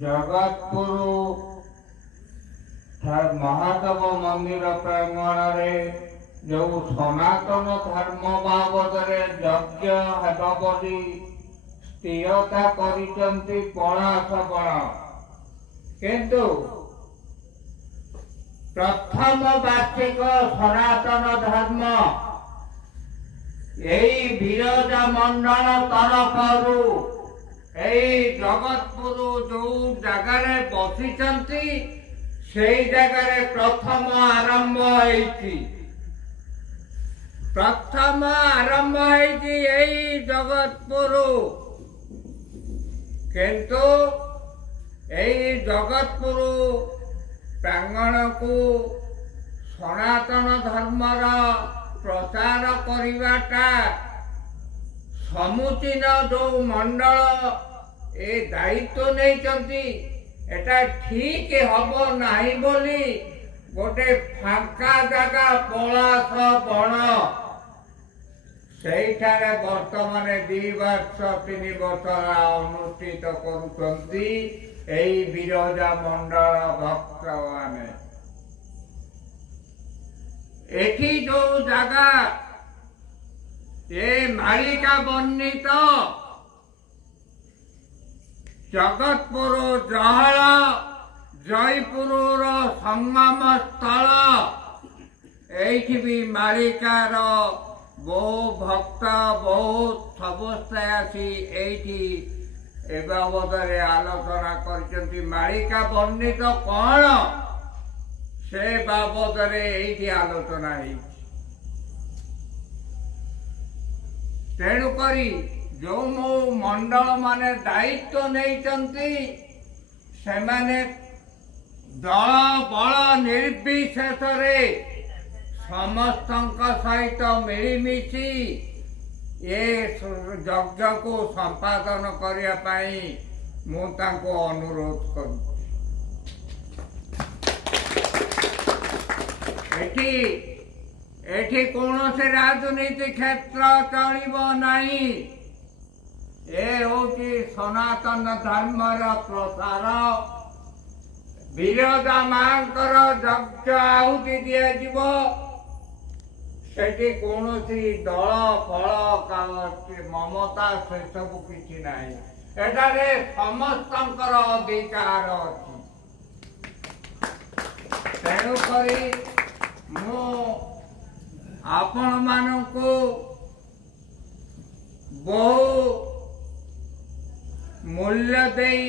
ଜଗତପୁର ମହାଦେବ ମନ୍ଦିର ପ୍ରାଙ୍ଗଣରେ ଯେଉଁ ସନାତନ ଧର୍ମ ବାବଦରେ ଯଜ୍ଞ ହେବ ବୋଲି ସ୍ଥିରତା କରିଛନ୍ତି ପଳାଶବଣ, କିନ୍ତୁ ପ୍ରଥମ ବାର୍ଷିକ ସନାତନ ଧର୍ମ ଏହି ବିରଜା ମଣ୍ଡଳ ତରଫରୁ ଏଇ ଜଗତପୁର ଯେଉଁ ଜାଗାରେ ବସିଛନ୍ତି ସେଇ ଜାଗାରେ ପ୍ରଥମ ଆରମ୍ଭ ହେଇଛି। ପ୍ରଥମ ଆରମ୍ଭ ହେଇଛି ଏଇ ଜଗତପୁର, କିନ୍ତୁ ଏଇ ଜଗତପୁର ପ୍ରାଙ୍ଗଣକୁ ସନାତନ ଧର୍ମର ପ୍ରଚାର କରିବାଟା ସମୁଚୀନ ଯେଉଁ ମଣ୍ଡଳ ଏ ଦାୟିତ୍ୱ ନେଇଛନ୍ତି ଏଟା ଠିକ୍ ହବ ନାହିଁ ବୋଲି ଗୋଟେ ଫାଙ୍କା ଜାଗା ପଳାଶ ବଣ ସେଇଠାରେ ବର୍ତ୍ତମାନ 2 ବର୍ଷ 3 ବର୍ଷ ଅନୁଷ୍ଠିତ କରୁଛନ୍ତି ଏଇ ବିରଜା ମଣ୍ଡଳ ଭକ୍ତମାନେ। ଏଠି ଯୋଉ ଜାଗା ଏ ମାଳିକା ବର୍ଣ୍ଣିତ ଜଗତପୁର ଜହଳ ଜୟପୁରର ସଙ୍ଗମ ସ୍ଥଳ, ଏଇଠି ବି ମାଳିକାର ବହୁ ଭକ୍ତ ବହୁତ ସମସ୍ତେ ଆସି ଏଇଠି ଏ ବାବଦରେ ଆଲୋଚନା କରିଛନ୍ତି। ମାଳିକା ବର୍ଣ୍ଣିତ କ'ଣ ସେ ବାବଦରେ ଏଇଠି ଆଲୋଚନା ହେଇଛି। ତେଣୁକରି ଯେଉଁ ମଣ୍ଡଳ ମାନେ ଦାୟିତ୍ୱ ନେଇଛନ୍ତି ସେମାନେ ଦଳ ବଳ ନିର୍ବିଶେଷରେ ସମସ୍ତଙ୍କ ସହିତ ମିଳିମିଶି ଏ ଯଜ୍ଞକୁ ସମ୍ପାଦନ କରିବା ପାଇଁ ମୁଁ ତାଙ୍କୁ ଅନୁରୋଧ କରୁଛି। ଏଠି କୌଣସି ରାଜନୀତି କ୍ଷେତ୍ର ଚଳିବ ନାହିଁ। ଏ ହେଉଛି ସନାତନ ଧର୍ମର ପ୍ରସାର। ବିରଜା ମାଙ୍କର ଯଜ୍ଞ ଆହୁତି ଦିଆଯିବ, ସେଠି କୌଣସି ଦଳ ଫଳ ମମତା ସେସବୁ କିଛି ନାହିଁ। ଏଠାରେ ସମସ୍ତଙ୍କର ଅଧିକାର ଅଛି। ତେଣୁକରି ମୁଁ ଆପଣମାନଙ୍କୁ ବହୁ ମୂଲ୍ୟ ଦେଇ